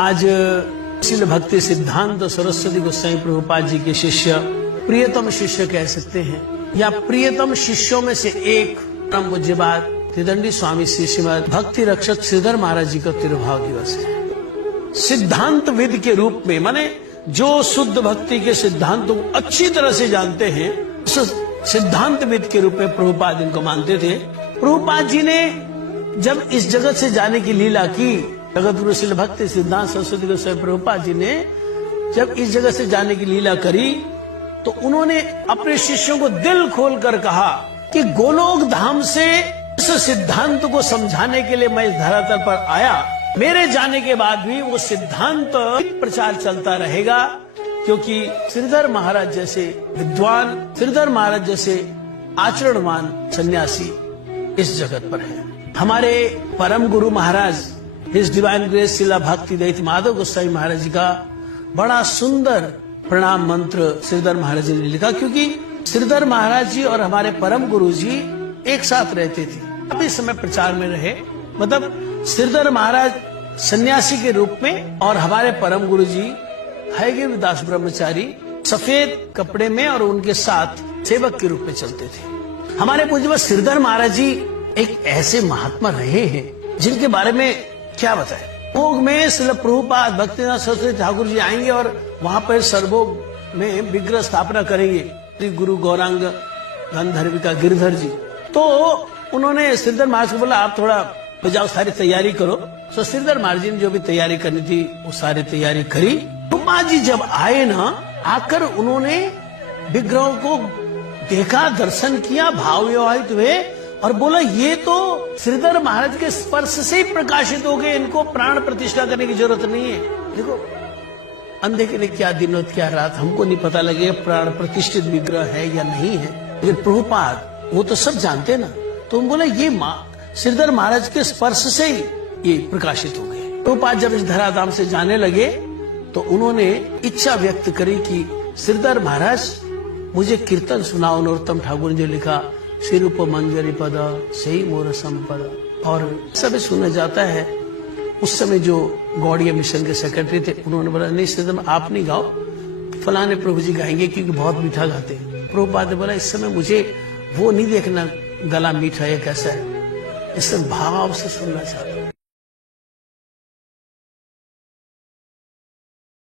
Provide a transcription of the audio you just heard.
आज श्रील भक्ति सिद्धांत सरस्वती गोस्वामी प्रभुपाद जी के शिष्य, प्रियतम शिष्य कह सकते हैं, या प्रियतम शिष्यों में से एक परम पूज्यपाद त्रिदंडी स्वामी श्री श्रीमद भक्ति रक्षक श्रीधर महाराज जी का तिरुभाव दिवस है। सिद्धांत विद के रूप में, माने जो शुद्ध भक्ति के सिद्धांतों को अच्छी तरह से जानते हैं, उस सिद्धांत विद के रूप में प्रभुपाद इनको मानते थे। प्रभुपाद जी ने जब इस जगत से जाने की लीला की, जगत गुरु श्रील भक्ति सिद्धांत सरस्वती गोस्वामी प्रभुपाद जी ने जब इस जगत से जाने की लीला करी, तो उन्होंने अपने शिष्यों को दिल खोलकर कहा कि गोलोक धाम से इस सिद्धांत को समझाने के लिए मैं इस धरातल पर आया। मेरे जाने के बाद भी वो सिद्धांत प्रचार चलता रहेगा, क्योंकि श्रीधर महाराज जैसे विद्वान, श्रीधर महाराज जैसे आचरणवान सन्यासी इस जगत पर है। हमारे परम Guru Maharaj his divine grace Srila भक्ति दैत माधव गोस्वामी महाराज जी का बड़ा सुंदर प्रणाम मंत्र श्रीधर महाराज जी ने लिखा, क्योंकि श्रीधर महाराज जी और हमारे परम गुरु जी एक साथ रहते थे, अभी समय प्रचार में रहे। मतलब श्रीधर महाराज सन्यासी के रूप में और हमारे परम गुरु जी हयगिरि दास ब्रह्मचारी सफेद कपड़े में और उनके साथ सेवक के रूप में चलते थे। हमारे पूज्य श्रीधर महाराज जी एक ऐसे महात्मा रहे हैं जिनके बारे में क्या बताएं। भोग में श्रील प्रभुपाद भक्तिनाथ सरस्वती ठाकुर जी आएंगे और वहां पर सरभोग में विग्रह स्थापना करेंगे, श्री गुरु गौरांग गंधर्विका गिरधर जी। तो उन्होंने श्रीधर महाराज को बोला, आप थोड़ा जाओ, सारी तैयारी करो। तो श्रीधर महाराज जी ने जो भी तैयारी करनी थी वो सारी तैयारी करी। प्रभुपाद जी जब आए ना, आकर उन्होंने विग्रहों को देखा, दर्शन किया, भाव विवाहित हुए और बोला, ये तो श्रीधर महाराज के स्पर्श से ही प्रकाशित हो गए, इनको प्राण प्रतिष्ठा करने की जरूरत नहीं है। देखो, अंधे के लिए क्या दिन और क्या रात, हमको नहीं पता लगे प्राण प्रतिष्ठित विग्रह है या नहीं है, लेकिन प्रभुपाद वो तो सब जानते ना। तो हम बोला, ये श्रीधर महाराज के स्पर्श से ही ये प्रकाशित हो गए। प्रभुपाद जब इस धराधाम से जाने लगे तो उन्होंने इच्छा व्यक्त करी कि श्रीधर महाराज मुझे कीर्तन सुनाओ। नरोत्तम ठाकुर ने जो लिखा, श्री रूप मंजरी पद सही मोर संपद, और सभी सुना जाता है। उस समय जो गौड़िया मिशन के सेक्रेटरी थे, उन्होंने बोला, नहीं श्रीधर आप नहीं गाओ, फलाने प्रभु जी गाएंगे क्योंकि बहुत मीठा गाते हैं। प्रभुपाद ने बोला, इस समय मुझे वो नहीं देखना गला मीठा है कैसा है, इस समय भाव से सुनना चाहता हूं।